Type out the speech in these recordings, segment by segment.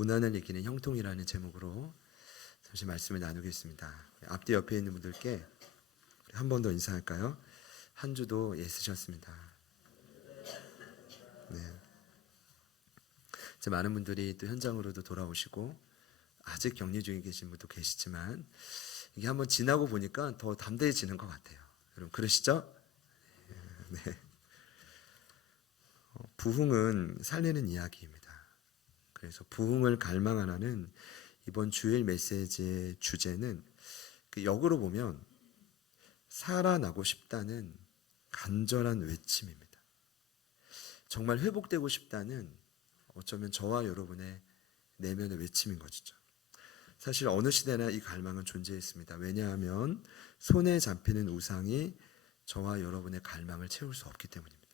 고난을 이기는 형통이라는 제목으로 잠시 말씀을 나누겠습니다. 앞뒤 옆에 있는 분들께 한 번 더 인사할까요? 한 주도 애쓰셨습니다. 네. 이제 많은 분들이 또 현장으로도 돌아오시고 아직 격리 중에 계신 분도 계시지만 이게 한번 지나고 보니까 더 담대해지는 것 같아요. 여러분 그러시죠? 네. 부흥은 살리는 이야기입니다. 그래서 부흥을 갈망하라는 이번 주일 메시지의 주제는 역으로 보면 살아나고 싶다는 간절한 외침입니다. 정말 회복되고 싶다는 어쩌면 저와 여러분의 내면의 외침인 것이죠. 사실 어느 시대나 이 갈망은 존재했습니다. 왜냐하면 손에 잡히는 우상이 저와 여러분의 갈망을 채울 수 없기 때문입니다.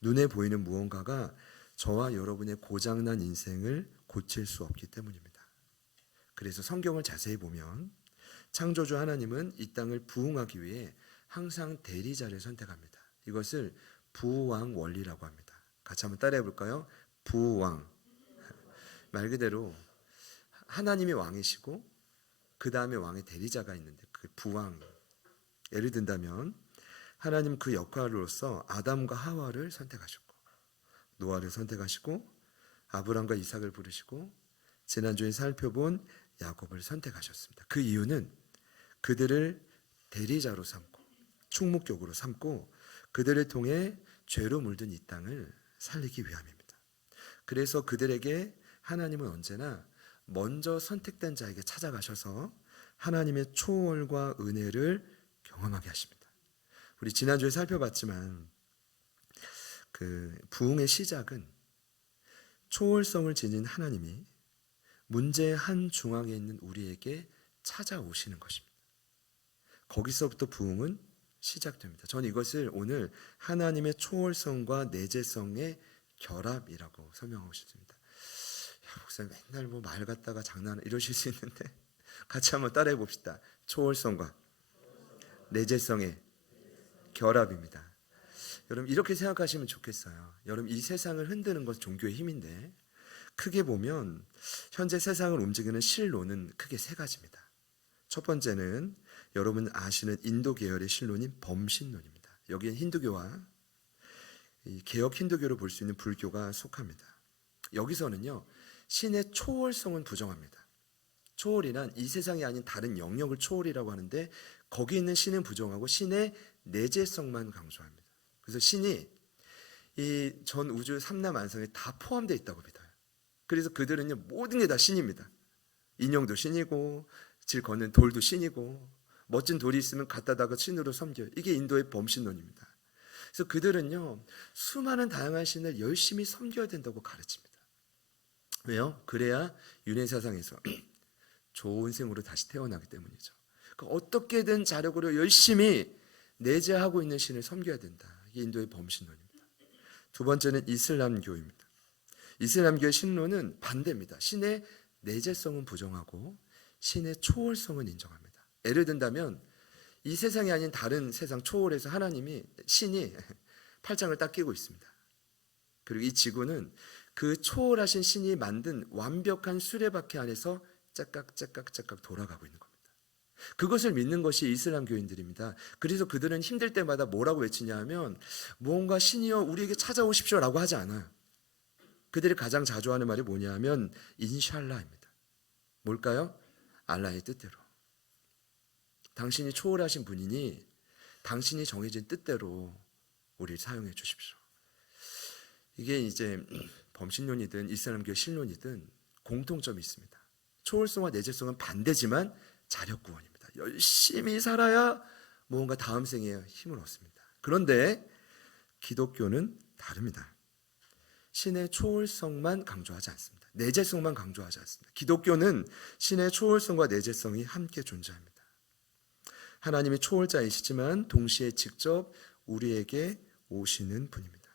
눈에 보이는 무언가가 저와 여러분의 고장난 인생을 고칠 수 없기 때문입니다. 그래서 성경을 자세히 보면 창조주 하나님은 이 땅을 부흥하기 위해 항상 대리자를 선택합니다. 이것을 부왕 원리라고 합니다. 같이 한번 따라해 볼까요? 부왕. 말 그대로 하나님이 왕이시고 그 다음에 왕의 대리자가 있는데 그 부왕. 예를 든다면 하나님 그 역할로서 아담과 하와를 선택하셨고 노아를 선택하시고 아브람과 이삭을 부르시고 지난주에 살펴본 야곱을 선택하셨습니다. 그 이유는 그들을 대리자로 삼고 충목격으로 삼고 그들을 통해 죄로 물든 이 땅을 살리기 위함입니다. 그래서 그들에게 하나님은 언제나 먼저 선택된 자에게 찾아가셔서 하나님의 초월과 은혜를 경험하게 하십니다. 우리 지난주에 살펴봤지만 그 부흥의 시작은 초월성을 지닌 하나님이 문제의 한 중앙에 있는 우리에게 찾아오시는 것입니다. 거기서부터 부흥은 시작됩니다. 저는 이것을 오늘 하나님의 초월성과 내재성의 결합이라고 설명하고 싶습니다. 목사님 맨날 뭐 말 갖다가 장난 이러실 수 있는데 같이 한번 따라해 봅시다. 초월성과 내재성의 결합입니다. 여러분 이렇게 생각하시면 좋겠어요. 여러분 이 세상을 흔드는 것 종교의 힘인데 크게 보면 현재 세상을 움직이는 실론은 크게 세 가지입니다. 첫 번째는 여러분 아시는 인도 계열의 실론인 범신론입니다. 여기엔 힌두교와 개혁 힌두교로 볼 수 있는 불교가 속합니다. 여기서는요 신의 초월성은 부정합니다. 초월이란 이 세상이 아닌 다른 영역을 초월이라고 하는데 거기 있는 신은 부정하고 신의 내재성만 강조합니다. 그래서 신이 이 전 우주 삼라만상에 다 포함되어 있다고 믿어요. 그래서 그들은요 모든 게 다 신입니다. 인형도 신이고 질 걷는 돌도 신이고 멋진 돌이 있으면 갖다다가 신으로 섬겨요. 이게 인도의 범신론입니다. 그래서 그들은요 수많은 다양한 신을 열심히 섬겨야 된다고 가르칩니다. 왜요? 그래야 윤회사상에서 좋은 생으로 다시 태어나기 때문이죠. 그러니까 어떻게든 자력으로 열심히 내재하고 있는 신을 섬겨야 된다. 이게 인도의 범신론입니다. 두 번째는 이슬람교입니다. 이슬람교의 신론은 반대입니다. 신의 내재성은 부정하고 신의 초월성은 인정합니다. 예를 든다면 이 세상이 아닌 다른 세상 초월에서 하나님이 신이 팔짱을 딱 끼고 있습니다. 그리고 이 지구는 그 초월하신 신이 만든 완벽한 수레바퀴 안에서 짝깍짝깍짝깍 돌아가고 있는 겁니다. 그것을 믿는 것이 이슬람교인들입니다. 그래서 그들은 힘들 때마다 뭐라고 외치냐 하면 무언가 신이여 우리에게 찾아오십시오 라고 하지 않아요. 그들이 가장 자주 하는 말이 뭐냐 하면 인샬라입니다. 뭘까요? 알라의 뜻대로. 당신이 초월하신 분이니 당신이 정해진 뜻대로 우리를 사용해 주십시오. 이게 이제 범신론이든 이슬람교 신론이든 공통점이 있습니다. 초월성과 내재성은 반대지만 자력구원입니다. 열심히 살아야 무언가 다음 생에 힘을 얻습니다. 그런데 기독교는 다릅니다. 신의 초월성만 강조하지 않습니다. 내재성만 강조하지 않습니다. 기독교는 신의 초월성과 내재성이 함께 존재합니다. 하나님이 초월자이시지만 동시에 직접 우리에게 오시는 분입니다.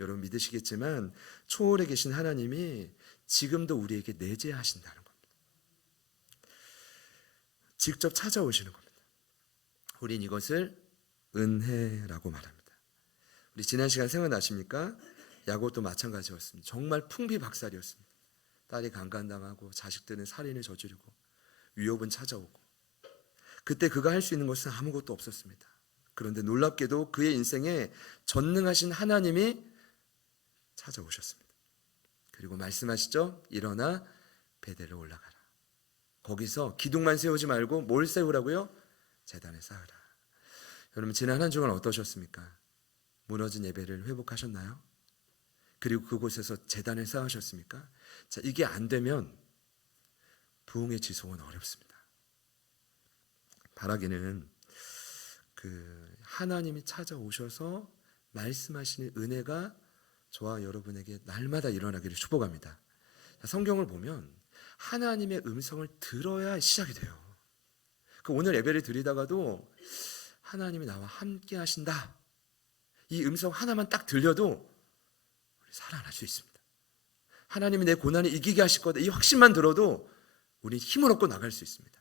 여러분 믿으시겠지만 초월에 계신 하나님이 지금도 우리에게 내재하신다는 겁니다. 직접 찾아오시는 겁니다. 우린 이것을 은혜라고 말합니다. 우리 지난 시간 생각나십니까? 야곱도 마찬가지였습니다. 정말 풍비박살이었습니다. 딸이 강간당하고 자식들은 살인을 저지르고 위협은 찾아오고, 그때 그가 할 수 있는 것은 아무것도 없었습니다. 그런데 놀랍게도 그의 인생에 전능하신 하나님이 찾아오셨습니다. 그리고 말씀하시죠. 일어나 베델로 올라가라. 거기서 기둥만 세우지 말고 뭘 세우라고요? 제단을 쌓으라. 여러분, 지난 한 주간 어떠셨습니까? 무너진 예배를 회복하셨나요? 그리고 그곳에서 제단을 쌓으셨습니까? 자, 이게 안 되면 부흥의 지속은 어렵습니다. 바라기는 하나님이 찾아오셔서 말씀하시는 은혜가 저와 여러분에게 날마다 일어나기를 축복합니다. 성경을 보면 하나님의 음성을 들어야 시작이 돼요. 오늘 예배를 드리다가도 하나님이 나와 함께 하신다, 이 음성 하나만 딱 들려도 살아날 수 있습니다. 하나님이 내 고난을 이기게 하실 거다, 이 확신만 들어도 우리 힘을 얻고 나갈 수 있습니다.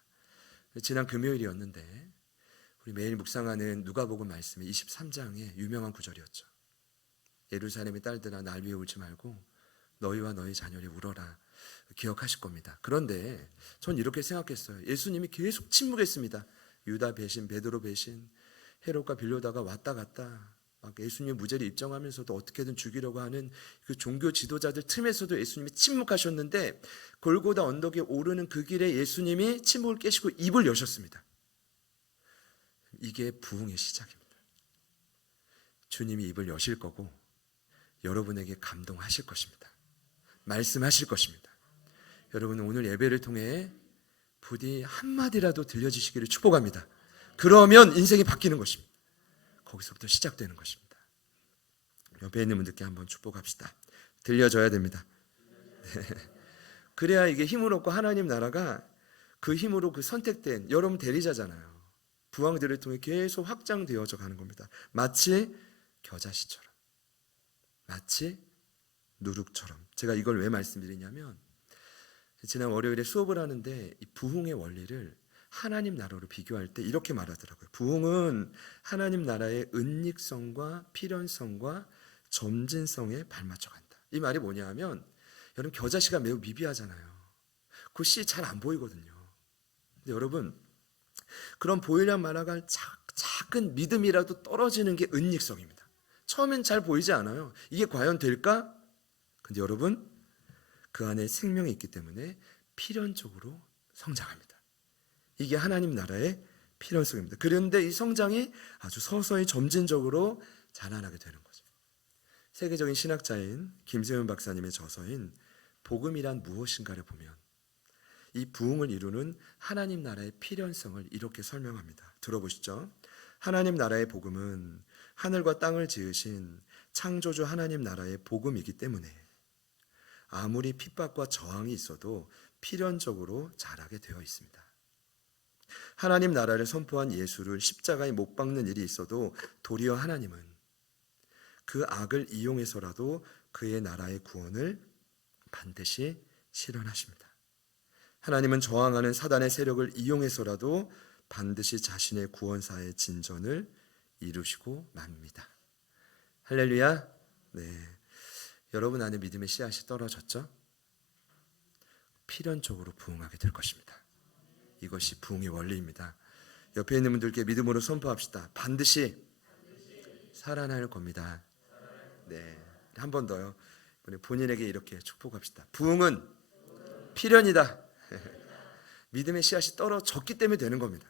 지난 금요일이었는데 우리 매일 묵상하는 누가복음 말씀의 23장의 유명한 구절이었죠. 예루살렘의 딸들아, 날 위해 울지 말고 너희와 너희 자녀를 울어라. 기억하실 겁니다. 그런데 전 이렇게 생각했어요. 예수님이 계속 침묵했습니다. 유다 배신, 베드로 배신, 헤롯과 빌려다가 왔다 갔다, 막 예수님의 무죄를 입증하면서도 어떻게든 죽이려고 하는 그 종교 지도자들 틈에서도 예수님이 침묵하셨는데, 골고다 언덕에 오르는 그 길에 예수님이 침묵을 깨시고 입을 여셨습니다. 이게 부흥의 시작입니다. 주님이 입을 여실 거고 여러분에게 감동하실 것입니다. 말씀하실 것입니다. 여러분, 오늘 예배를 통해 부디 한마디라도 들려주시기를 축복합니다. 그러면 인생이 바뀌는 것입니다. 거기서부터 시작되는 것입니다. 옆에 있는 분들께 한번 축복합시다. 들려줘야 됩니다. 그래야 이게 힘을 얻고 하나님 나라가 그 힘으로 그 선택된 여러분 대리자잖아요. 부왕들을 통해 계속 확장되어져 가는 겁니다. 마치 겨자씨처럼, 마치 누룩처럼. 제가 이걸 왜 말씀드리냐면, 지난 월요일에 수업을 하는데 이 부흥의 원리를 하나님 나라로 비교할 때 이렇게 말하더라고요. 부흥은 하나님 나라의 은닉성과 필연성과 점진성에 발맞춰 간다. 이 말이 뭐냐 하면, 여러분, 겨자씨가 매우 미비하잖아요. 그 씨 잘 안 보이거든요. 근데 여러분, 그런 보이란 말아갈 작은 믿음이라도 떨어지는 게 은닉성입니다. 처음엔 잘 보이지 않아요. 이게 과연 될까? 근데 여러분, 그 안에 생명이 있기 때문에 필연적으로 성장합니다. 이게 하나님 나라의 필연성입니다. 그런데 이 성장이 아주 서서히 점진적으로 자라나게 되는 거죠. 세계적인 신학자인 김세윤 박사님의 저서인 복음이란 무엇인가를 보면 이 부흥을 이루는 하나님 나라의 필연성을 이렇게 설명합니다. 들어보시죠. 하나님 나라의 복음은 하늘과 땅을 지으신 창조주 하나님 나라의 복음이기 때문에 아무리 핍박과 저항이 있어도 필연적으로 자라게 되어 있습니다. 하나님 나라를 선포한 예수를 십자가에 못 박는 일이 있어도 도리어 하나님은 그 악을 이용해서라도 그의 나라의 구원을 반드시 실현하십니다. 하나님은 저항하는 사단의 세력을 이용해서라도 반드시 자신의 구원사의 진전을 이루시고 맙니다. 할렐루야. 네, 여러분 안에 믿음의 씨앗이 떨어졌죠? 필연적으로 부흥하게 될 것입니다. 이것이 부흥의 원리입니다. 옆에 있는 분들께 믿음으로 선포합시다. 반드시 살아날 겁니다. 네, 한 번 더요. 본인에게 이렇게 축복합시다. 부흥은 필연이다. 믿음의 씨앗이 떨어졌기 때문에 되는 겁니다.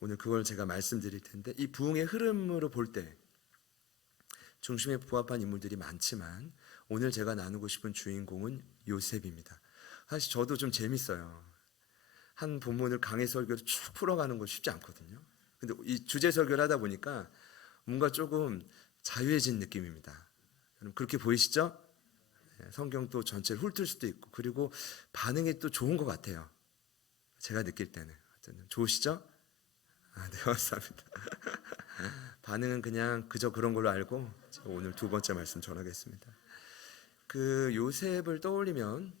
오늘 그걸 제가 말씀드릴 텐데, 이 부흥의 흐름으로 볼 때 중심에 부합한 인물들이 많지만 오늘 제가 나누고 싶은 주인공은 요셉입니다. 사실 저도 좀 재밌어요. 한 본문을 강해 설교로 쭉 풀어가는 거 쉽지 않거든요. 근데 이 주제 설교를 하다 보니까 뭔가 조금 자유해진 느낌입니다. 여러분, 그렇게 보이시죠? 성경 또 전체를 훑을 수도 있고, 그리고 반응이 또 좋은 것 같아요. 제가 느낄 때는. 좋으시죠? 네, 감사합니다. 반응은 그냥 그저 그런 걸로 알고 오늘 두 번째 말씀 전하겠습니다. 그 요셉을 떠올리면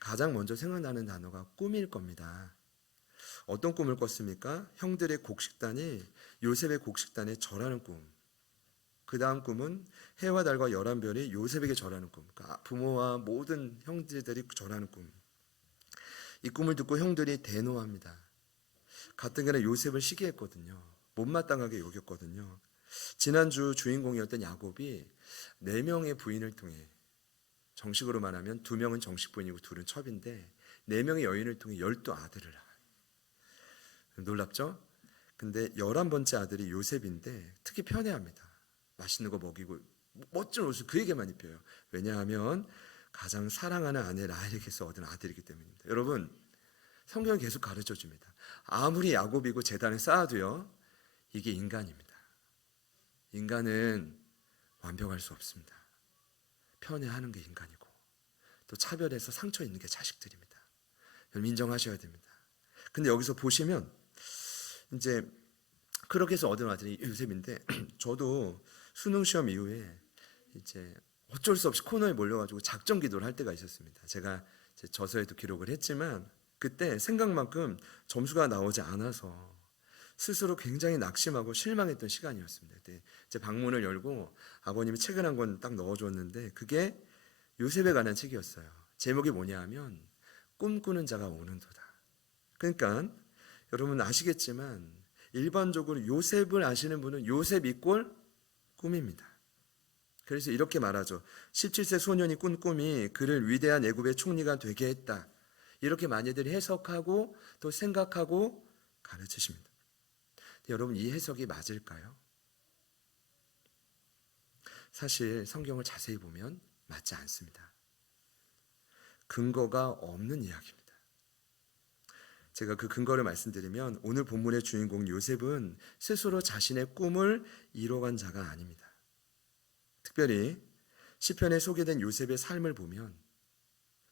가장 먼저 생각나는 단어가 꿈일 겁니다. 어떤 꿈을 꿨습니까? 형들의 곡식단이 요셉의 곡식단에 절하는 꿈. 그 다음 꿈은 해와 달과 11별이 요셉에게 절하는 꿈. 그러니까 부모와 모든 형제들이 절하는 꿈. 이 꿈을 듣고 형들이 대노합니다. 같은 날에 요셉을 시기했거든요. 못마땅하게 여겼거든요. 지난주 주인공이었던 야곱이 4명의 부인을 통해, 정식으로 말하면 2명은 정식 부인이고 2은 첩인데 4명의 여인을 통해 12아들을 낳아요. 놀랍죠? 근데 11번째 아들이 요셉인데 특히 편애합니다. 맛있는 거 먹이고 멋진 옷을 그에게만 입혀요. 왜냐하면 가장 사랑하는 아내 라헬에게서 얻은 아들이기 때문입니다. 여러분, 성경은 계속 가르쳐 줍니다. 아무리 야곱이고 재단을 쌓아도요, 이게 인간입니다. 인간은 완벽할 수 없습니다. 편애하는 게 인간이고 또 차별해서 상처 있는 게 자식들입니다. 여러분, 인정하셔야 됩니다. 근데 여기서 보시면 이제 그렇게 해서 얻은 아들이 요셉인데 저도 수능 시험 이후에 이제 어쩔 수 없이 코너에 몰려가지고 작정 기도를 할 때가 있었습니다. 제가 저서에도 기록을 했지만 그때 생각만큼 점수가 나오지 않아서 스스로 굉장히 낙심하고 실망했던 시간이었습니다. 그때 제 방문을 열고 아버님이 책을 한 권 딱 넣어줬는데 그게 요셉에 관한 책이었어요. 제목이 뭐냐 하면 꿈꾸는 자가 오는도다. 그러니까 여러분 아시겠지만 일반적으로 요셉을 아시는 분은 요셉 이꼴 꿈입니다. 그래서 이렇게 말하죠. 17세 소년이 꾼 꿈이 그를 위대한 애굽의 총리가 되게 했다. 이렇게 많이들 해석하고 또 생각하고 가르치십니다. 여러분, 이 해석이 맞을까요? 사실 성경을 자세히 보면 맞지 않습니다. 근거가 없는 이야기입니다. 제가 그 근거를 말씀드리면 오늘 본문의 주인공 요셉은 스스로 자신의 꿈을 이뤄간 자가 아닙니다. 특별히 시편에 소개된 요셉의 삶을 보면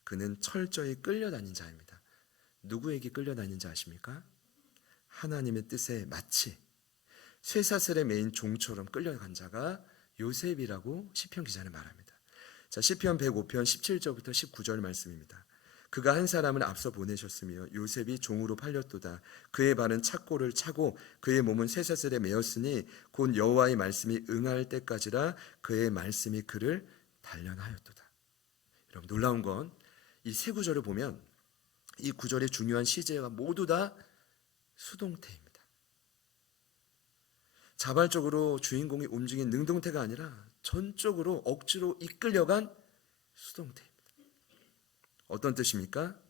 그는 철저히 끌려다닌 자입니다. 누구에게 끌려다닌지 아십니까? 하나님의 뜻에 마치 쇠사슬에 매인 종처럼 끌려간 자가 요셉이라고 시편 기자는 말합니다. 자, 시편 105편 17절부터 19절 말씀입니다. 그가 한 사람을 앞서 보내셨으며 요셉이 종으로 팔렸도다. 그의 발은 착고를 차고 그의 몸은 쇠사슬에 매였으니 곧 여호와의 말씀이 응할 때까지라 그의 말씀이 그를 단련하였도다. 여러분, 놀라운 건 이 세 구절을 보면 이 구절의 중요한 시제가 모두 다 수동태입니다. 자발적으로 주인공이 움직인 능동태가 아니라 전적으로 억지로 이끌려간 수동태입니다. 어떤 뜻입니까?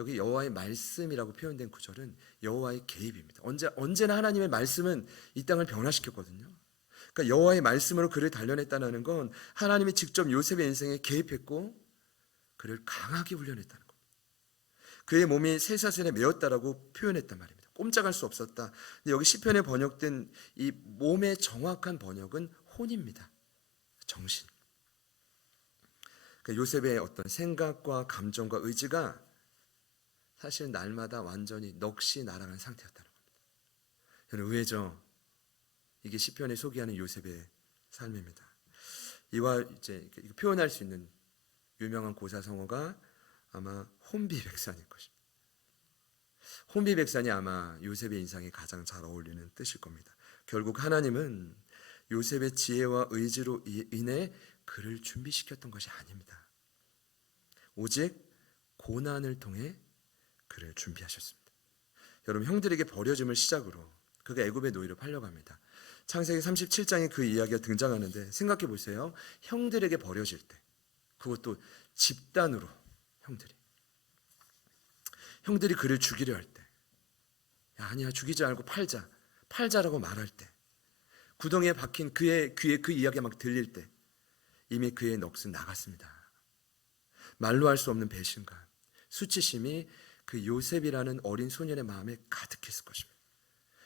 여기 여호와의 말씀이라고 표현된 구절은 여호와의 개입입니다. 언제나 하나님의 말씀은 이 땅을 변화시켰거든요. 그러니까 여호와의 말씀으로 그를 단련했다는 건 하나님이 직접 요셉의 인생에 개입했고 그를 강하게 훈련했다는 겁니다. 그의 몸이 쇠사슬에 매였다라고 표현했단 말입니다. 꼼짝할 수 없었다. 근데 여기 시편에 번역된 이 몸의 정확한 번역은 혼입니다. 정신. 그러니까 요셉의 어떤 생각과 감정과 의지가 사실 날마다 완전히 넋이 날아간 상태였다는 겁니다. 여러분, 의외죠. 이게 시편에 소개하는 요셉의 삶입니다. 이와 이제 표현할 수 있는 유명한 고사성어가 아마 혼비백산일 것입니다. 혼비백산이 아마 요셉의 인상에 가장 잘 어울리는 뜻일 겁니다. 결국 하나님은 요셉의 지혜와 의지로 인해 그를 준비시켰던 것이 아닙니다. 오직 고난을 통해 그를 준비하셨습니다. 여러분, 형들에게 버려짐을 시작으로 그가 애굽의 노예로 팔려갑니다. 창세기 37장에 그 이야기가 등장하는데 생각해 보세요. 형들에게 버려질 때, 그것도 집단으로 형들이 그를 죽이려 할 때, 야, 아니야, 죽이지 말고 팔자라고 말할 때, 구덩이에 박힌 그의 귀에 그 이야기가 막 들릴 때 이미 그의 넋은 나갔습니다. 말로 할 수 없는 배신감, 수치심이 그 요셉이라는 어린 소년의 마음에 가득했을 것입니다.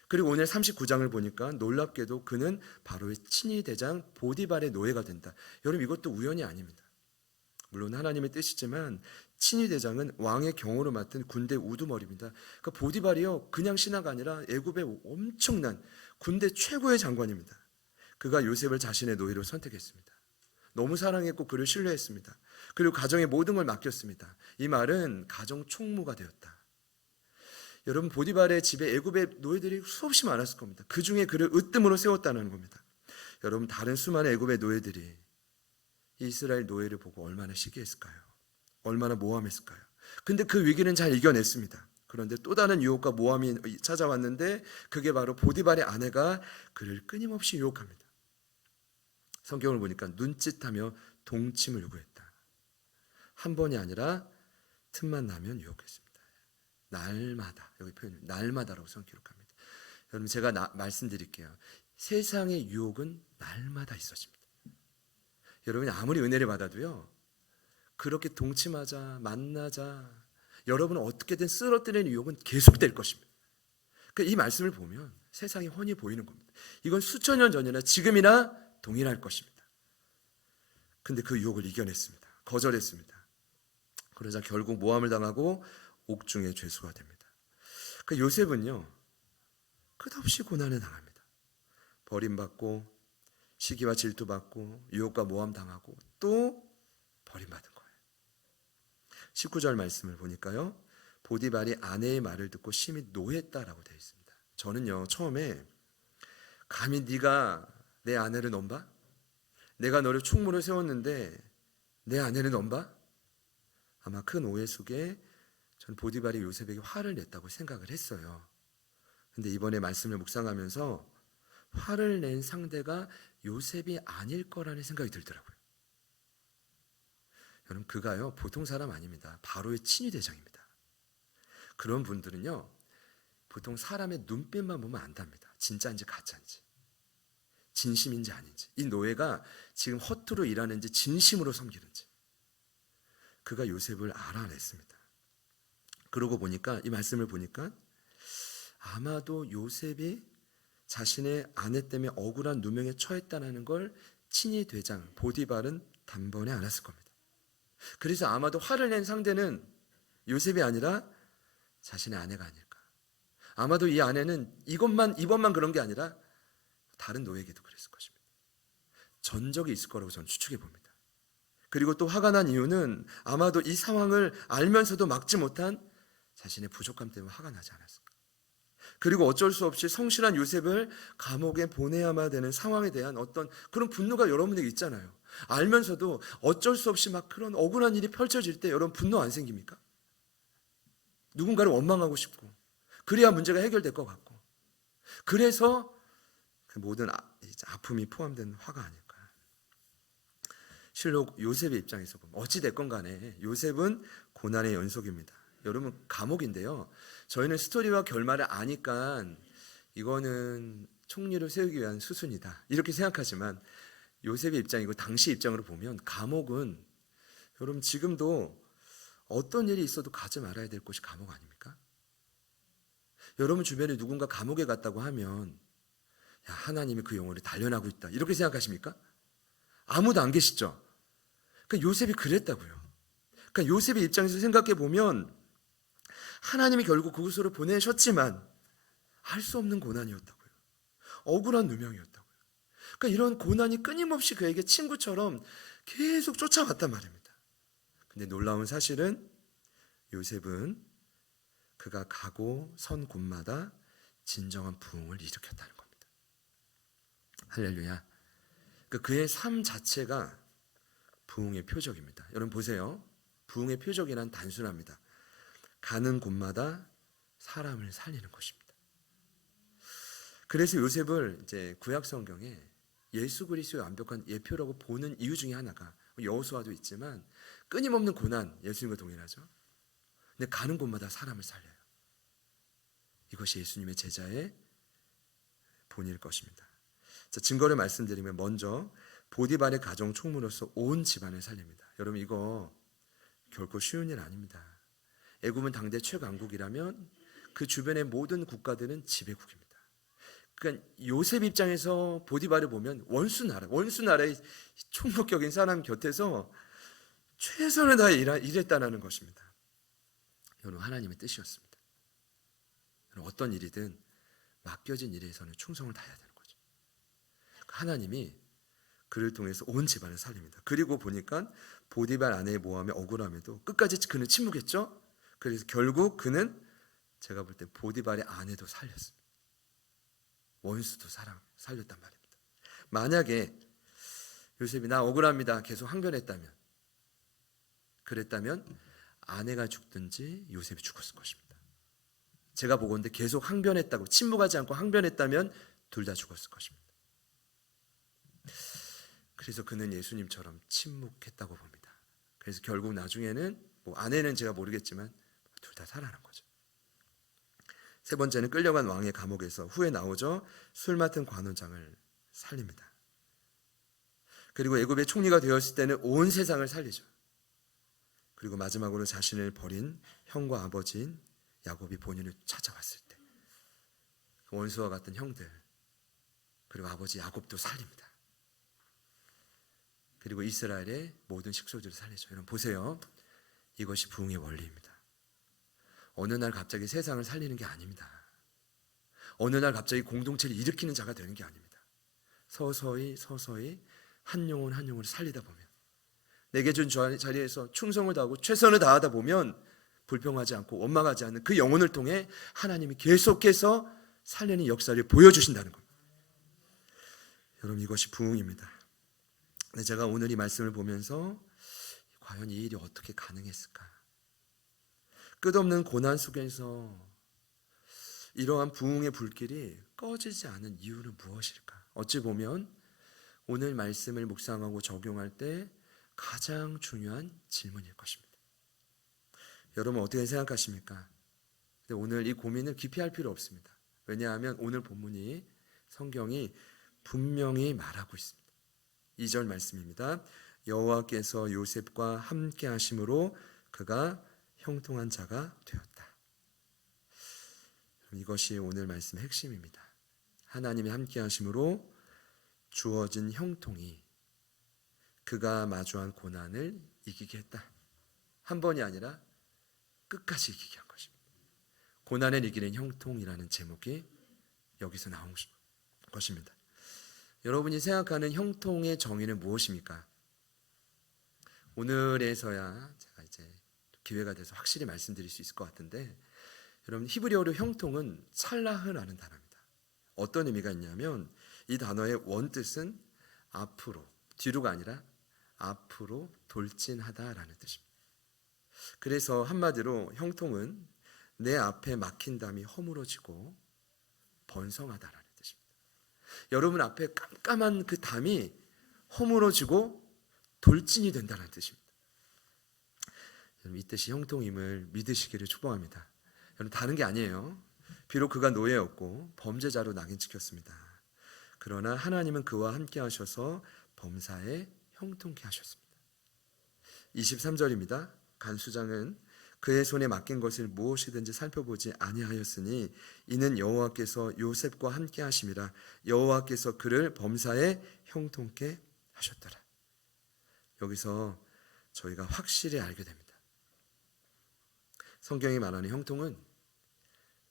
그리고 오늘 39장을 보니까 놀랍게도 그는 바로의 친위 대장 보디발의 노예가 된다. 여러분, 이것도 우연이 아닙니다. 물론 하나님의 뜻이지만 친위 대장은 왕의 경호를 맡은 군대 우두머리입니다. 그러니까 보디발이요, 그냥 신하가 아니라 애굽의 엄청난 군대 최고의 장관입니다. 그가 요셉을 자신의 노예로 선택했습니다. 너무 사랑했고 그를 신뢰했습니다. 그리고 가정의 모든 걸 맡겼습니다. 이 말은 가정 총무가 되었다. 여러분, 보디발의 집에 애굽의 노예들이 수없이 많았을 겁니다. 그 중에 그를 으뜸으로 세웠다는 겁니다. 여러분, 다른 수많은 애굽의 노예들이 이스라엘 노예를 보고 얼마나 시기했을까요? 얼마나 모함했을까요? 근데 그 위기는 잘 이겨냈습니다. 그런데 또 다른 유혹과 모함이 찾아왔는데 그게 바로 보디발의 아내가 그를 끊임없이 유혹합니다. 성경을 보니까 눈짓하며 동침을 요구했다. 한 번이 아니라 틈만 나면 유혹했습니다. 날마다, 여기 표현 날마다라고 성경 기록합니다. 여러분, 제가 말씀드릴게요. 세상의 유혹은 날마다 있어집니다. 여러분이 아무리 은혜를 받아도요, 그렇게 동침하자, 만나자, 여러분을 어떻게든 쓰러뜨리는 유혹은 계속될 것입니다. 이 말씀을 보면 세상이 훤히 보이는 겁니다. 이건 수천 년 전이나 지금이나 동일할 것입니다. 근데 그 유혹을 이겨냈습니다. 거절했습니다. 그러자 결국 모함을 당하고 옥중에 죄수가 됩니다. 요셉은요, 끝없이 고난을 당합니다. 버림받고 시기와 질투받고 유혹과 모함 당하고 또 버림받은 거예요. 19절 말씀을 보니까요, 보디발이 아내의 말을 듣고 심히 노했다라고 되어 있습니다. 저는요, 처음에 감히 네가 내 아내를 넘봐? 내가 너를 충무로 세웠는데 내 아내를 넘봐? 아마 큰 오해 속에 전 보디발이 요셉에게 화를 냈다고 생각을 했어요. 근데 이번에 말씀을 묵상하면서 화를 낸 상대가 요셉이 아닐 거라는 생각이 들더라고요. 여러분, 그가요, 보통 사람 아닙니다. 바로의 친위대장입니다. 그런 분들은요, 보통 사람의 눈빛만 보면 안답니다. 진짜인지 가짜인지, 진심인지 아닌지, 이 노예가 지금 허투루 일하는지 진심으로 섬기는지. 그가 요셉을 알아냈습니다. 그러고 보니까, 이 말씀을 보니까 아마도 요셉이 자신의 아내 때문에 억울한 누명에 처했다는 걸 친위대장 보디발은 단번에 알았을 겁니다. 그래서 아마도 화를 낸 상대는 요셉이 아니라 자신의 아내가 아닐까. 아마도 이 아내는 이번만 그런 게 아니라 다른 노예에게도 그랬을 것입니다. 전적이 있을 거라고 저는 추측해 봅니다. 그리고 또 화가 난 이유는 아마도 이 상황을 알면서도 막지 못한 자신의 부족함 때문에 화가 나지 않았을까. 그리고 어쩔 수 없이 성실한 요셉을 감옥에 보내야만 되는 상황에 대한 어떤 그런 분노가 여러분에게 있잖아요. 알면서도 어쩔 수 없이 막 그런 억울한 일이 펼쳐질 때 여러분 분노 안 생깁니까? 누군가를 원망하고 싶고, 그래야 문제가 해결될 것 같고, 그래서 그 모든 아픔이 포함된 화가 아닐까. 실록 요셉의 입장에서 보면 어찌됐건 간에 요셉은 고난의 연속입니다. 여러분, 감옥인데요, 저희는 스토리와 결말을 아니까 이거는 총리를 세우기 위한 수순이다 이렇게 생각하지만, 요셉의 입장이고 당시 입장으로 보면 감옥은 여러분 지금도 어떤 일이 있어도 가지 말아야 될 곳이 감옥 아닙니까? 여러분 주변에 누군가 감옥에 갔다고 하면 야, 하나님이 그 영혼을 단련하고 있다 이렇게 생각하십니까? 아무도 안 계시죠? 그러니까 요셉이 그랬다고요. 그러니까 요셉의 입장에서 생각해 보면 하나님이 결국 그곳으로 보내셨지만 알 수 없는 고난이었다고요. 억울한 누명이었다고요. 그러니까 이런 고난이 끊임없이 그에게 친구처럼 계속 쫓아왔단 말입니다. 근데 놀라운 사실은 요셉은 그가 가고 선 곳마다 진정한 부흥을 일으켰다는 겁니다. 할렐루야. 그의 삶 자체가 부흥의 표적입니다. 여러분 보세요. 부흥의 표적이란 단순합니다. 가는 곳마다 사람을 살리는 것입니다. 그래서 요셉을 이제 구약 성경에 예수 그리스도의 완벽한 예표라고 보는 이유 중에 하나가, 여호수아도 있지만 끊임없는 고난, 예수님과 동일하죠. 근데 가는 곳마다 사람을 살려요. 이것이 예수님의 제자의 본일 것입니다. 자, 증거를 말씀드리면 먼저 보디발의 가정 총무로서 온 집안을 살립니다. 여러분, 이거 결코 쉬운 일 아닙니다. 애굽은 당대 최강국이라면 그 주변의 모든 국가들은 지배국입니다. 그러니까 요셉 입장에서 보디발을 보면 원수나라의 총독격인 사람 곁에서 최선을 다해 일했다는 것입니다. 여러분, 하나님의 뜻이었습니다. 여러분, 어떤 일이든 맡겨진 일에서는 충성을 다해야 되는 거죠. 하나님이 그를 통해서 온 집안을 살립니다. 그리고 보니까 보디발 아내의 모함에 억울함에도 끝까지 그는 침묵했죠. 그래서 결국 그는 제가 볼 때 보디발의 아내도 살렸습니다. 원수도 살렸단 말입니다. 만약에 요셉이 나 억울합니다 계속 항변했다면, 그랬다면 아내가 죽든지 요셉이 죽었을 것입니다. 제가 보건대 계속 항변했다고, 침묵하지 않고 항변했다면 둘 다 죽었을 것입니다. 그래서 그는 예수님처럼 침묵했다고 봅니다. 그래서 결국 나중에는 아내는 제가 모르겠지만 둘 다 살아난 거죠. 세 번째는 끌려간 왕의 감옥에서 후에 나오죠. 술 맡은 관원장을 살립니다. 그리고 애굽의 총리가 되었을 때는 온 세상을 살리죠. 그리고 마지막으로 자신을 버린 형과 아버지인 야곱이 본인을 찾아왔을 때 원수와 같은 형들, 그리고 아버지 야곱도 살립니다. 그리고 이스라엘의 모든 식소들을 살리죠. 여러분 보세요. 이것이 부흥의 원리입니다. 어느 날 갑자기 세상을 살리는 게 아닙니다. 어느 날 갑자기 공동체를 일으키는 자가 되는 게 아닙니다. 서서히 한 영혼 한 영혼을 살리다 보면, 내게 준 자리에서 충성을 다하고 최선을 다하다 보면 불평하지 않고 원망하지 않는 그 영혼을 통해 하나님이 계속해서 살리는 역사를 보여주신다는 겁니다. 여러분 이것이 부흥입니다. 제가 오늘 이 말씀을 보면서 과연 이 일이 어떻게 가능했을까? 끝없는 고난 속에서 이러한 부흥의 불길이 꺼지지 않은 이유는 무엇일까? 어찌 보면 오늘 말씀을 묵상하고 적용할 때 가장 중요한 질문일 것입니다. 여러분 어떻게 생각하십니까? 오늘 이 고민을 깊이 할 필요 없습니다. 왜냐하면 오늘 본문이, 성경이 분명히 말하고 있습니다. 2절 말씀입니다. 여호와께서 요셉과 함께 하심으로 그가 형통한 자가 되었다. 이것이 오늘 말씀의 핵심입니다. 하나님이 함께 하심으로 주어진 형통이 그가 마주한 고난을 이기게 했다. 한 번이 아니라 끝까지 이기게 한 것입니다. 고난을 이기는 형통이라는 제목이 여기서 나온 것입니다. 여러분이 생각하는 형통의 정의는 무엇입니까? 오늘에서야 제가 이제 기회가 돼서 확실히 말씀드릴 수 있을 것 같은데, 여러분 히브리어로 형통은 찰라흐라는 단어입니다. 어떤 의미가 있냐면 이 단어의 원뜻은 앞으로, 뒤로가 아니라 앞으로 돌진하다라는 뜻입니다. 그래서 한마디로 형통은 내 앞에 막힌 담이 허물어지고 번성하다라는 뜻입니다. 여러분 앞에 깜깜한 그 담이 허물어지고 돌진이 된다는 뜻입니다. 이 뜻이 형통임을 믿으시기를 축복합니다. 여러분 다른 게 아니에요. 비록 그가 노예였고 범죄자로 낙인 찍혔습니다. 그러나 하나님은 그와 함께 하셔서 범사에 형통케 하셨습니다. 23절입니다. 간수장은 그의 손에 맡긴 것을 무엇이든지 살펴보지 아니하였으니 이는 여호와께서 요셉과 함께 하심이라. 여호와께서 그를 범사에 형통케 하셨더라. 여기서 저희가 확실히 알게 됩니다. 성경이 말하는 형통은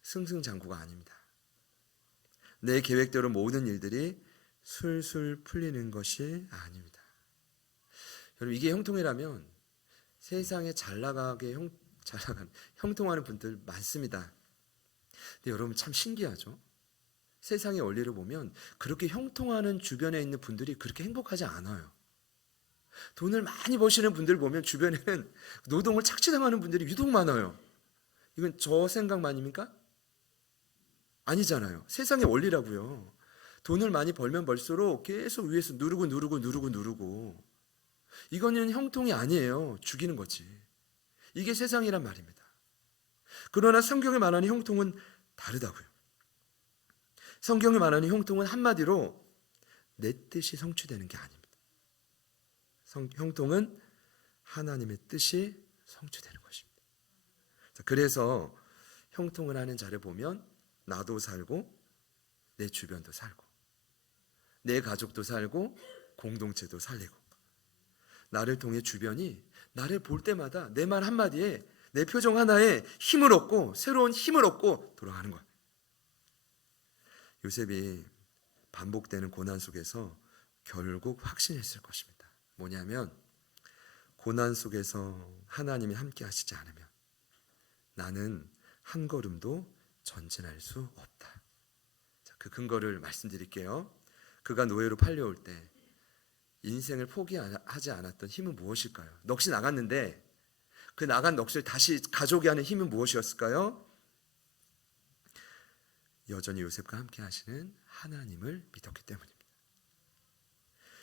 승승장구가 아닙니다. 내 계획대로 모든 일들이 술술 풀리는 것이 아닙니다. 여러분 이게 형통이라면 세상에 형통하는 분들 많습니다. 근데 여러분 참 신기하죠? 세상의 원리를 보면 그렇게 형통하는 주변에 있는 분들이 그렇게 행복하지 않아요. 돈을 많이 버시는 분들 보면 주변에는 노동을 착취당하는 분들이 유독 많아요. 이건 저 생각만입니까? 아니잖아요. 세상의 원리라고요. 돈을 많이 벌면 벌수록 계속 위에서 누르고 이거는 형통이 아니에요. 죽이는 거지. 이게 세상이란 말입니다. 그러나 성경이 말하는 형통은 다르다고요. 성경이 말하는 형통은 한마디로 내 뜻이 성취되는 게 아닙니다. 형통은 하나님의 뜻이 성취되는 것입니다. 그래서 형통을 하는 자를 보면 나도 살고 내 주변도 살고 내 가족도 살고 공동체도 살리고, 나를 통해 주변이 나를 볼 때마다 내 말 한마디에, 내 표정 하나에 힘을 얻고 새로운 힘을 얻고 돌아가는 거예요. 요셉이 반복되는 고난 속에서 결국 확신했을 것입니다. 뭐냐면 고난 속에서 하나님이 함께 하시지 않으면 나는 한 걸음도 전진할 수 없다. 자, 그 근거를 말씀드릴게요. 그가 노예로 팔려올 때 인생을 포기하지 않았던 힘은 무엇일까요? 넋이 나갔는데 그 나간 넋을 다시 가져오게 하는 힘은 무엇이었을까요? 여전히 요셉과 함께 하시는 하나님을 믿었기 때문입니다.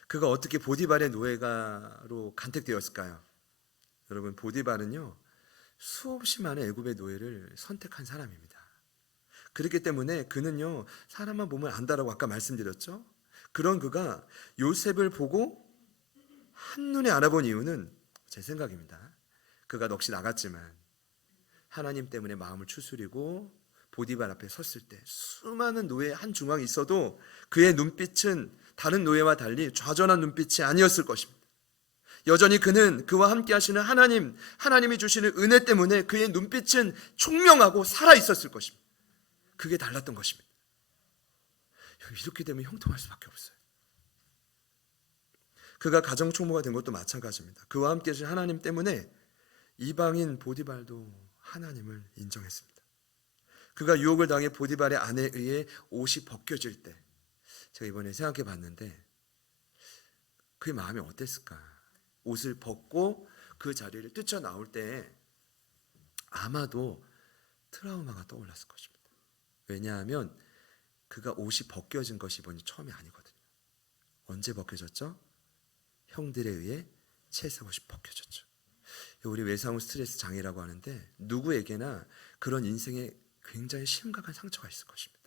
그가 어떻게 보디발의 노예가로 간택되었을까요? 여러분, 보디발은요 수없이 많은 애굽의 노예를 선택한 사람입니다. 그렇기 때문에 그는요 사람만 보면 안다라고 아까 말씀드렸죠. 그런 그가 요셉을 보고 한눈에 알아본 이유는 제 생각입니다. 그가 넋이 나갔지만 하나님 때문에 마음을 추스리고 보디발 앞에 섰을 때 수많은 노예 한 중앙에 있어도 그의 눈빛은 다른 노예와 달리 좌절한 눈빛이 아니었을 것입니다. 여전히 그는 그와 함께 하시는 하나님이 주시는 은혜 때문에 그의 눈빛은 총명하고 살아있었을 것입니다. 그게 달랐던 것입니다. 이렇게 되면 형통할 수밖에 없어요. 그가 가정총무가 된 것도 마찬가지입니다. 그와 함께 하신 하나님 때문에 이방인 보디발도 하나님을 인정했습니다. 그가 유혹을 당해 보디발의 아내에 의해 옷이 벗겨질 때 제가 이번에 생각해 봤는데 그의 마음이 어땠을까? 옷을 벗고 그 자리를 뛰쳐나올 때 아마도 트라우마가 떠올랐을 것입니다. 왜냐하면 그가 옷이 벗겨진 것이 이번이 처음이 아니거든요. 언제 벗겨졌죠? 형들에 의해 채색옷이 벗겨졌죠. 우리 외상후 스트레스 장애라고 하는데 누구에게나 그런 인생에 굉장히 심각한 상처가 있을 것입니다.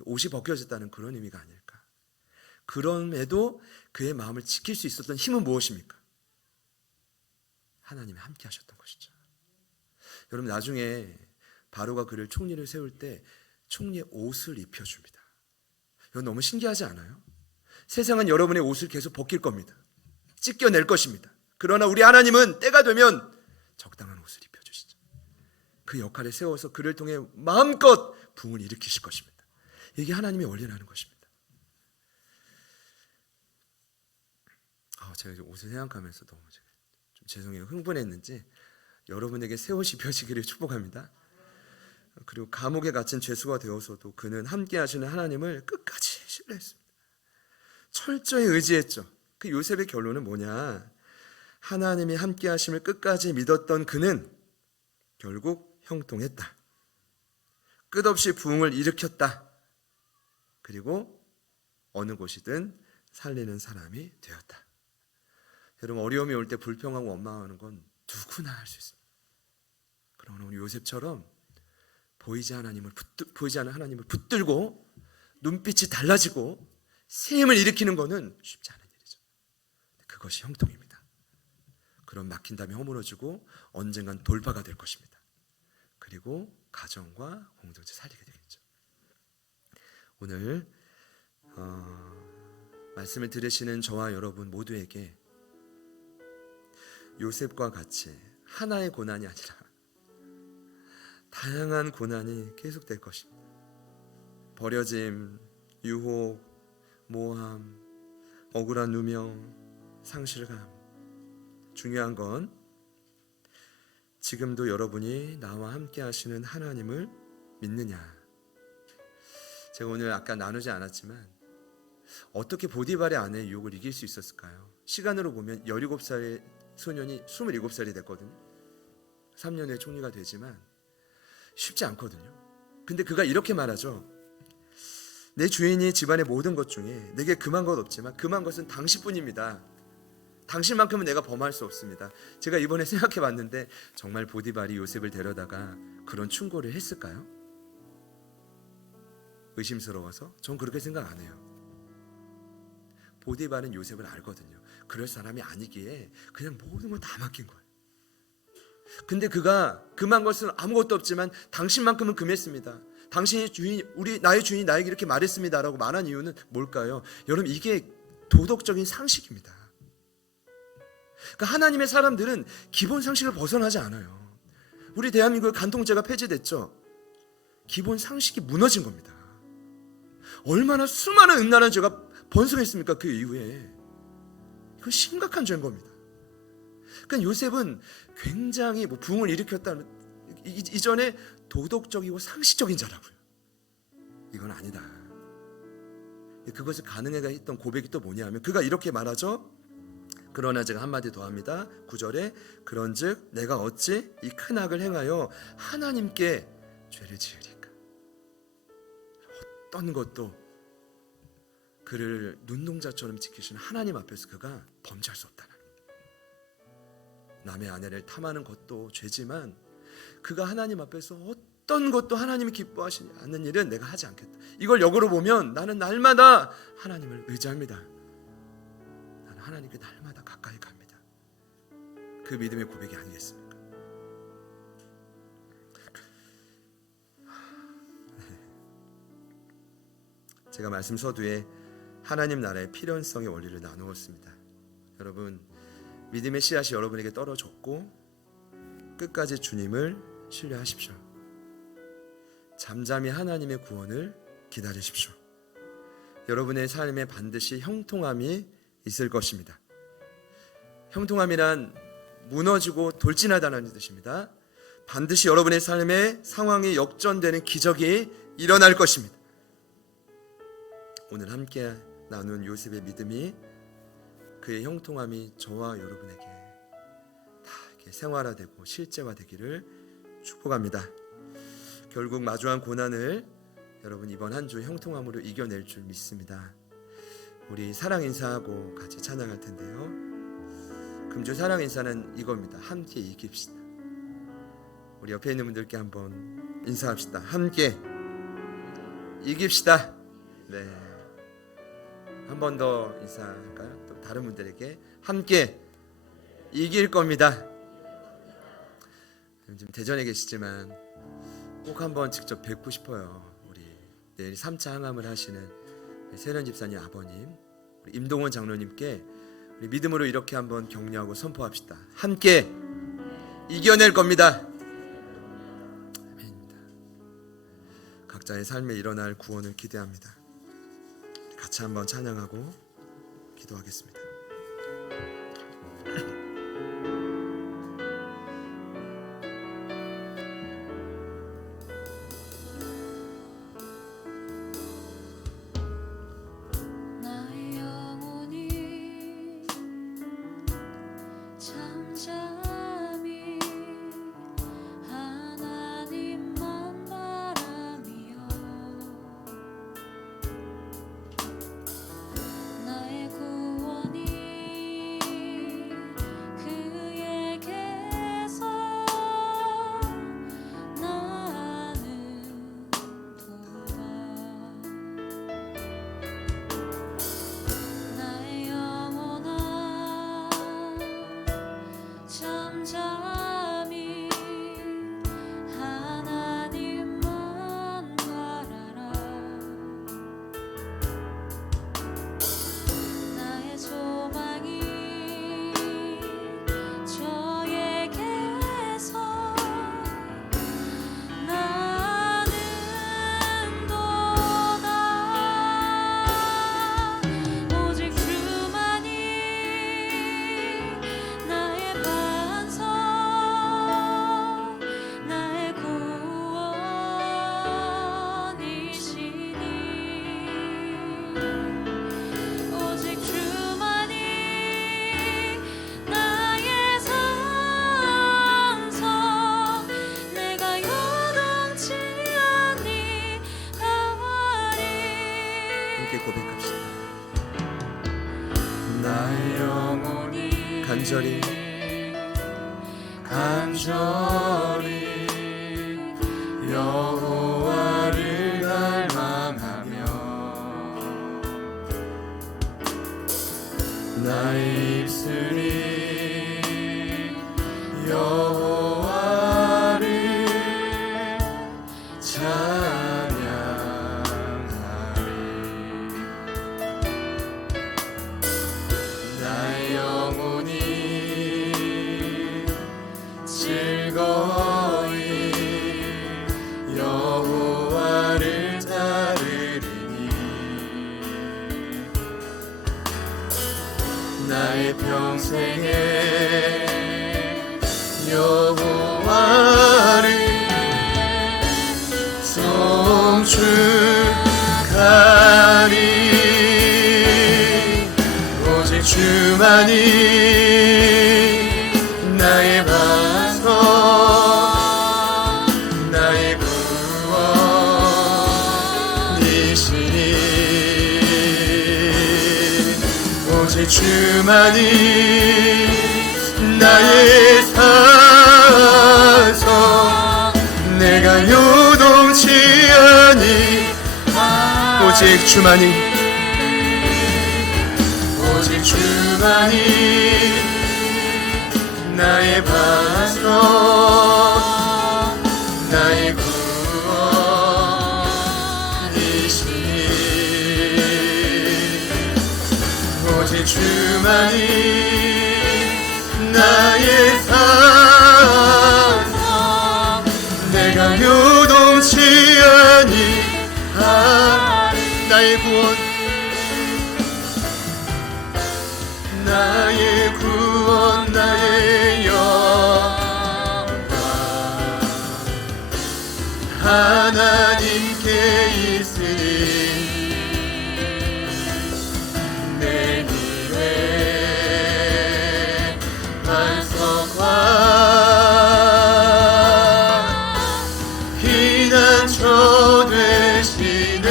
옷이 벗겨졌다는 그런 의미가 아닐까. 그럼에도 그의 마음을 지킬 수 있었던 힘은 무엇입니까? 하나님이 함께 하셨던 것이죠. 여러분, 나중에 바로가 그를 총리를 세울 때 총리의 옷을 입혀줍니다. 이건 너무 신기하지 않아요? 세상은 여러분의 옷을 계속 벗길 겁니다. 찢겨낼 것입니다. 그러나 우리 하나님은 때가 되면 적당한 옷을 입혀주시죠. 그 역할에 세워서 그를 통해 마음껏 부흥을 일으키실 것입니다. 이게 하나님의 원리라는 것입니다. 제가 옷을 생각하면서 너무 좀 죄송해요. 흥분했는지 여러분에게 새 옷이 입혀지기를 축복합니다. 그리고 감옥에 갇힌 죄수가 되어서도 그는 함께 하시는 하나님을 끝까지 신뢰했습니다. 철저히 의지했죠. 그 요셉의 결론은 뭐냐? 하나님이 함께 하심을 끝까지 믿었던 그는 결국 형통했다. 끝없이 부흥을 일으켰다. 그리고 어느 곳이든 살리는 사람이 되었다. 여러분, 어려움이 올 때 불평하고 원망하는 건 누구나 할 수 있습니다. 그러나 우리 요셉처럼 보이지 않는 하나님을 붙들고 눈빛이 달라지고 새 힘을 일으키는 것은 쉽지 않은 일이죠. 그것이 형통입니다. 그런 막힌 담이 허물어지고 언젠간 돌파가 될 것입니다. 그리고 가정과 공동체 살리게 되겠죠. 오늘 말씀을 들으시는 저와 여러분 모두에게 요셉과 같이 하나의 고난이 아니라 다양한 고난이 계속될 것입니다. 버려짐, 유혹, 모함, 억울한 누명, 상실감. 중요한 건 지금도 여러분이 나와 함께 하시는 하나님을 믿느냐. 제가 오늘 아까 나누지 않았지만 어떻게 보디발의 아내의 유혹을 이길 수 있었을까요? 시간으로 보면 17살의 소년이 27살이 됐거든요. 3년 후에 총리가 되지만 쉽지 않거든요. 근데 그가 이렇게 말하죠. 내 주인이 집안의 모든 것 중에 내게 금한 것 없지만 금한 것은 당신뿐입니다. 당신만큼은 내가 범할 수 없습니다. 제가 이번에 생각해 봤는데 정말 보디발이 요셉을 데려다가 그런 충고를 했을까요? 의심스러워서? 전 그렇게 생각 안 해요. 보디발은 요셉을 알거든요. 그럴 사람이 아니기에 그냥 모든 걸 다 맡긴 거예요. 근데 그가 금한 것은 아무것도 없지만 당신만큼은 금했습니다. 당신이 나의 주인이 나에게 이렇게 말했습니다라고 말한 이유는 뭘까요? 여러분, 이게 도덕적인 상식입니다. 그러니까 하나님의 사람들은 기본 상식을 벗어나지 않아요. 우리 대한민국의 간통죄가 폐지됐죠. 기본 상식이 무너진 겁니다. 얼마나 수많은 음란한 죄가 번성했습니까? 그 이후에. 이건 심각한 죄인 겁니다. 그러니까 요셉은 굉장히 부흥을 일으켰다는 이전에 도덕적이고 상식적인 자라고요. 이건 아니다. 그것을 가능하게 했던 고백이 또 뭐냐면 그가 이렇게 말하죠. 그러나 제가 한마디 더 합니다. 9절에 그런즉 내가 어찌 이 큰 악을 행하여 하나님께 죄를 지으리까. 어떤 것도 그를 눈동자처럼 지키시는 하나님 앞에서 그가 범죄할 수 없다는, 남의 아내를 탐하는 것도 죄지만 그가 하나님 앞에서 어떤 것도 하나님이 기뻐하시지 않는 일은 내가 하지 않겠다. 이걸 역으로 보면 나는 날마다 하나님을 의지합니다. 나는 하나님께 날마다 가까이 갑니다. 그 믿음의 고백이 아니겠습니까? 제가 말씀 서두에 하나님 나라의 필연성의 원리를 나누었습니다. 여러분, 믿음의 씨앗이 여러분에게 떨어졌고 끝까지 주님을 신뢰하십시오. 잠잠히 하나님의 구원을 기다리십시오. 여러분의 삶에 반드시 형통함이 있을 것입니다. 형통함이란 무너지고 돌진하다는 뜻입니다. 반드시 여러분의 삶에 상황이 역전되는 기적이 일어날 것입니다. 오늘 함께 나눈 요셉의 믿음이, 그의 형통함이 저와 여러분에게 다 이렇게 생활화되고 실제화되기를 축복합니다. 결국 마주한 고난을 여러분 이번 한 주 형통함으로 이겨낼 줄 믿습니다. 우리 사랑 인사하고 같이 찬양할 텐데요. 금주 사랑 인사는 이겁니다. 함께 이깁시다. 우리 옆에 있는 분들께 한번 인사합시다. 함께 이깁시다. 네, 한 번 더 인사할까요? 또 다른 분들에게 함께 이길 겁니다. 지금 대전에 계시지만 꼭 한번 직접 뵙고 싶어요. 우리 내일 3차 항암을 하시는 세련 집사님 아버님, 우리 임동원 장로님께 우리 믿음으로 이렇게 한번 격려하고 선포합시다. 함께 이겨낼 겁니다. 아멘입니다. 각자의 삶에 일어날 구원을 기대합니다. 같이 한번 찬양하고 기도하겠습니다. 나의 영혼이 잠잠히 하나님만 바라며 나의 구원이 그에게서 나는 도다. 나의 영혼아 잠잠히 하나님만 바라라. 나의 소망이 저에게서 나는 도다. 오직 주만이 나의 반석, 나의 구원이시니. 오직 주만이 나의 산성, 내가 요동치 아니하리. 함께 고백합시다. 나의 영혼이 간절히 여호와를 갈망하며 나의 입술이 여호와를 찬양하리. 나의 영혼이 즐거이 여호와를 따르리니. 나의 평생에 여호와를 송축하리. 주만이 나의 반석 나의 구원이시니 오직 주만이 나의 산성 내가 요동치 아니 오직 주만이 나의 반석 나의 구원이시니 오직 주만이 나의 산성 내가 요동치 아니하리 나의 구원 나의 구원 나의 영광 하나님께 있으니 내 길에 반석과 피난처 되시네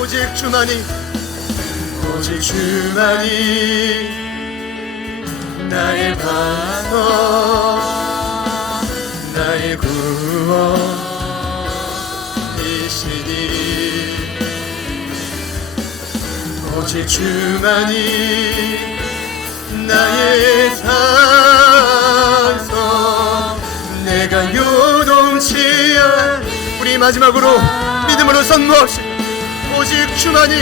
오직 주만이 나의 반석 나의 구원이시니 오직 주만이 나의 산성 내가 요동치 않 우리 마지막으로 믿음으로 선포합시다 오직 주만이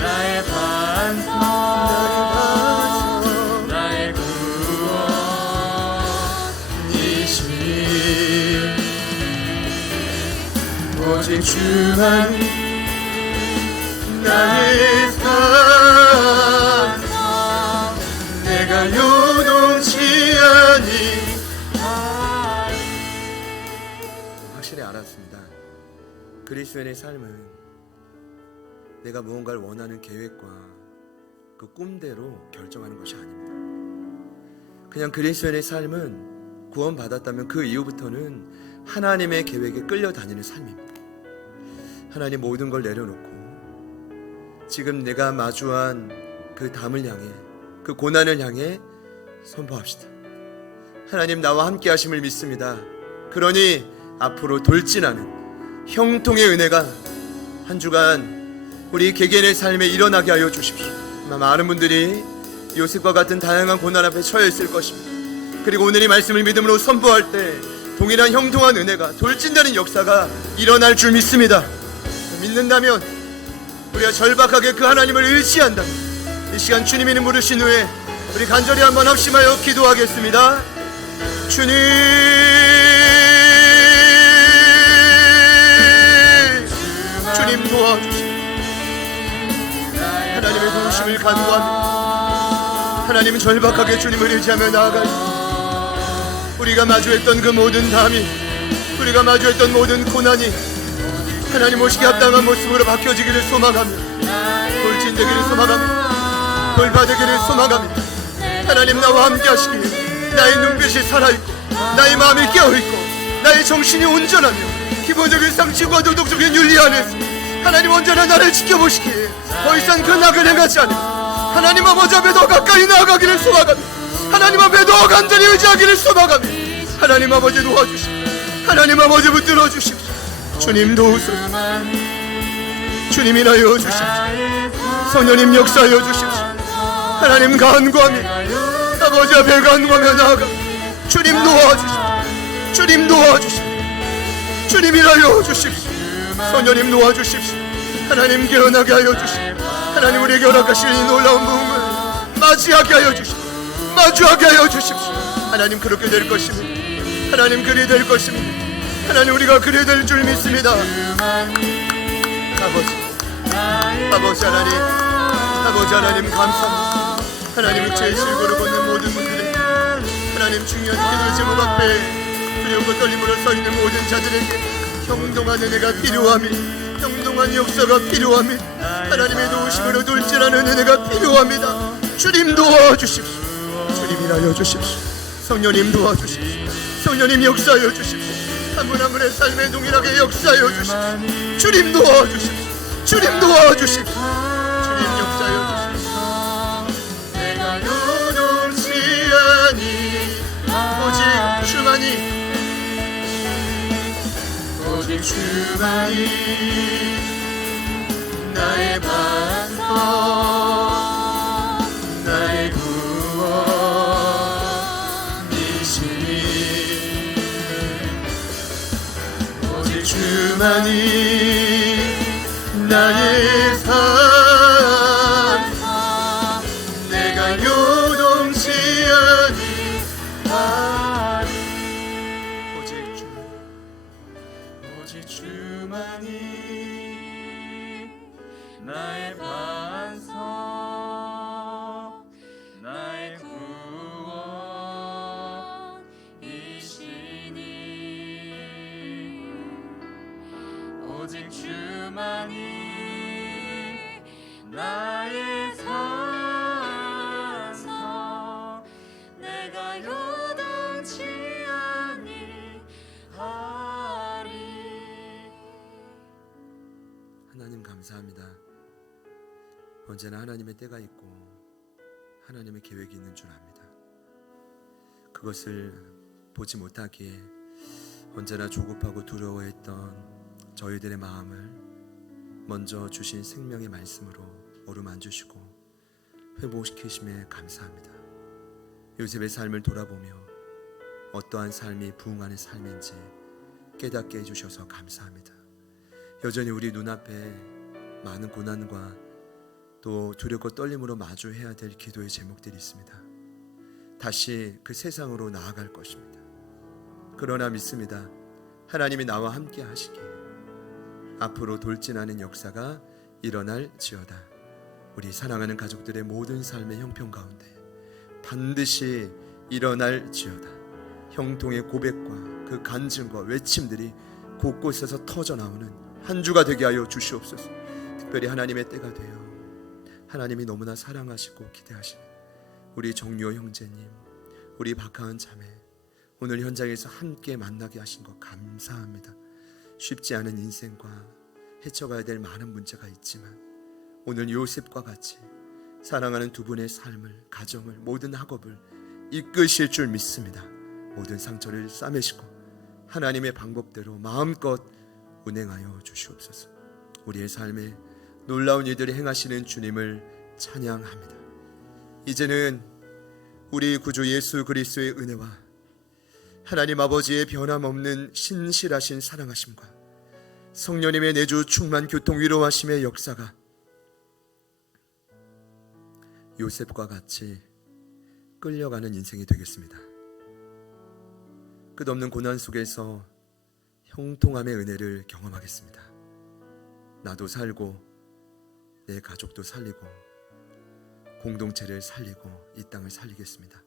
나의 반석 나의 구원이시니 오직 주만이 나의 산성 내가 요동치 아니 확실히 알았습니다. 그리스도인의 삶은 내가 무언가를 원하는 계획과 그 꿈대로 결정하는 것이 아닙니다. 그냥 그리스도인의 삶은 구원받았다면 그 이후부터는 하나님의 계획에 끌려다니는 삶입니다. 하나님 모든 걸 내려놓고 지금 내가 마주한 그 담을 향해 그 고난을 향해 선포합시다. 하나님 나와 함께 하심을 믿습니다. 그러니 앞으로 돌진하는 형통의 은혜가 한 주간 우리 개개인의 삶에 일어나게 하여 주십시오. 많은 분들이 요셉과 같은 다양한 고난 앞에 처해 있을 것입니다. 그리고 오늘 이 말씀을 믿음으로 선포할 때 동일한 형통한 은혜가 돌진되는 역사가 일어날 줄 믿습니다. 믿는다면 우리가 절박하게 그 하나님을 의지한다면 이 시간 주님 이름 부르신 후에 우리 간절히 한번 합심하여 기도하겠습니다. 주님 도와주시옵소서. 하나님의 도우심을 간구하며 하나님은 절박하게 주님을 의지하며 나아가요. 우리가 마주했던 그 모든 담이 우리가 마주했던 모든 고난이 하나님 오시기 합당한 모습으로 바뀌어지기를 소망하며 돌진되기를 소망하며 돌파되기를 소망하며 하나님 나와 함께 하시기에 나의 눈빛이 살아있고 나의 마음이 깨어있고 나의 정신이 온전하며 기본적인 상식과 도덕적인 윤리 안에서 하나님 언제나 나를 지켜보시기에 더 이상 그 낙을 행하지 않으며 하나님 아버지 앞에 더 가까이 나아가기를 소망하며 하나님 앞에 더 간절히 의지하기를 소망하며 하나님 아버지 도와주시고 하나님 아버지 붙들어 주십시오. 주님 도우소서. 주님 인하여 주십시오. 성령님 역사하여 주십시오. 하나님 간구하며 아버지 앞에 간구하며 나아가 주님 도와주십시오. 주님 도와주십시오. 주님 인하여 주십시오. 성령님 도와주십시오. 하나님 깨어나게 하여 주십시오. 하나님 우리에게 허락하신 이 놀라운 부흥을 맞이하게 하여 주십시오. 마주하게 하여 주십시오. 하나님 그렇게 될 것입니다. 하나님 그리 될 것입니다. 하나님 우리가 그리 될 줄 믿습니다. 아버지 하나님 감사합니다. 하나님 육체의 실고를 걷는 모든 분들에게 하나님 중요한 기도의 제목 앞에 두려움과 떨림으로 서 있는 모든 자들에게 형통한 은혜가 필요합니다. 형통한 역사가 필요합니다. 하나님의 도우심으로 돌진하는 은혜가 필요합니다. 주님 도와주십시오. 주님 일하여 주십시오. 성령님 도와주십시오. 성령님 역사하여 주십시오. 한 분 한 분의 삶에 동일하게 역사하여 주십시오. 주님 도와주십시오. 주님 도와주십시오. 주님 역사하여 주십시오. 내가 요동치 아니 오직 주만이 오직 주만이 나의 반석 나의 구원이시니 오직 주만이 나의 산성 내가 요동치 아니하리 오직 주만이 나의 반석 나의 구원이시니 오직 주만이 나의 산성 내가 요동치 아니하리. 하나님 감사합니다. 언제나 하나님의 때가 있고 하나님의 계획이 있는 줄 압니다. 그것을 보지 못하기에 언제나 조급하고 두려워했던 저희들의 마음을 먼저 주신 생명의 말씀으로 어루만지시고 회복시키심에 감사합니다. 요셉의 삶을 돌아보며 어떠한 삶이 부흥하는 삶인지 깨닫게 해주셔서 감사합니다. 여전히 우리 눈앞에 많은 고난과 또 두렵고 떨림으로 마주해야 될 기도의 제목들이 있습니다. 다시 그 세상으로 나아갈 것입니다. 그러나 믿습니다. 하나님이 나와 함께 하시기에 앞으로 돌진하는 역사가 일어날지어다. 우리 사랑하는 가족들의 모든 삶의 형편 가운데 반드시 일어날지어다. 형통의 고백과 그 간증과 외침들이 곳곳에서 터져나오는 한 주가 되게 하여 주시옵소서. 특별히 하나님의 때가 되어 하나님이 너무나 사랑하시고 기대하시는 우리 정유호 형제님, 우리 박하은 자매, 오늘 현장에서 함께 만나게 하신 것 감사합니다. 쉽지 않은 인생과 헤쳐가야 될 많은 문제가 있지만 오늘 요셉과 같이 사랑하는 두 분의 삶을, 가정을, 모든 학업을 이끄실 줄 믿습니다. 모든 상처를 싸매시고 하나님의 방법대로 마음껏 운행하여 주시옵소서. 우리의 삶에 놀라운 일들을 행하시는 주님을 찬양합니다. 이제는 우리 구주 예수 그리스도의 은혜와 하나님 아버지의 변함없는 신실하신 사랑하심과 성령님의 내주 충만 교통 위로하심의 역사가 요셉과 같이 끌려가는 인생이 되겠습니다. 끝없는 고난 속에서 형통함의 은혜를 경험하겠습니다. 나도 살고 내 가족도 살리고 공동체를 살리고 이 땅을 살리겠습니다.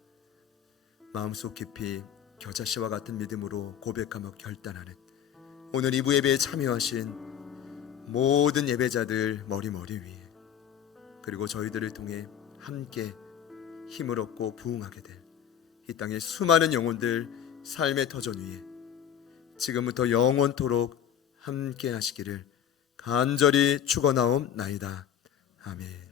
마음속 깊이 겨자씨와 같은 믿음으로 고백하며 결단하는 오늘 2부 예배에 참여하신 모든 예배자들 머리 위에, 그리고 저희들을 통해 함께 힘을 얻고 부흥하게 될 이 땅의 수많은 영혼들 삶의 터전 위에 지금부터 영원토록 함께 하시기를 간절히 축원하옵나이다. 아멘.